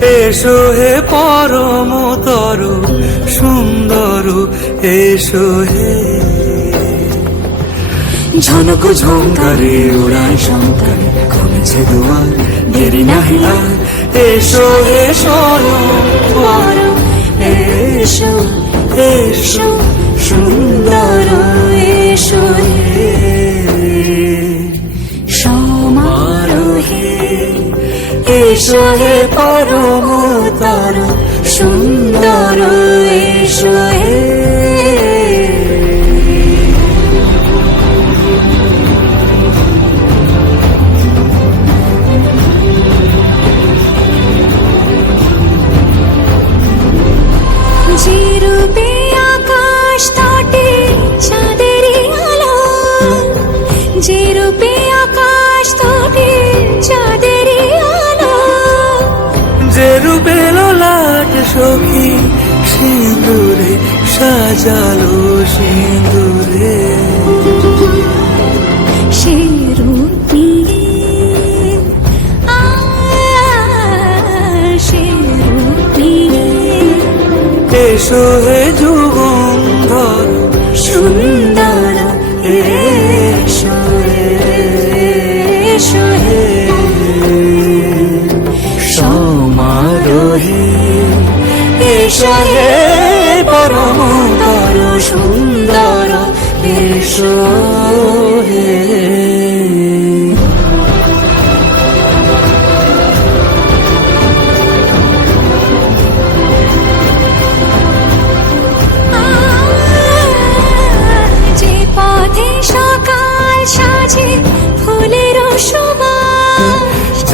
এসো হে পরম তরু, সুন্দর এসো হে। ঝনক ঝঙ্কারে উড়ায় শঙ্কার কমেছে দুয়ার, দেরি নাহি আর এসো পরম, এসো এসো। এসো হে পরম তরু সুন্দর সখী সিঁদুরে সাজালো সিঁদুরে। এসো হে যুগন্ধর সুন্দর এসো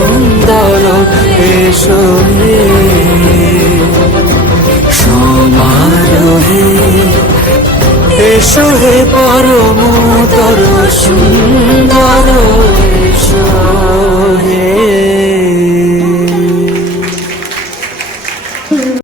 সুন্দর এসো হে সমারোহে এসো হে পরম তর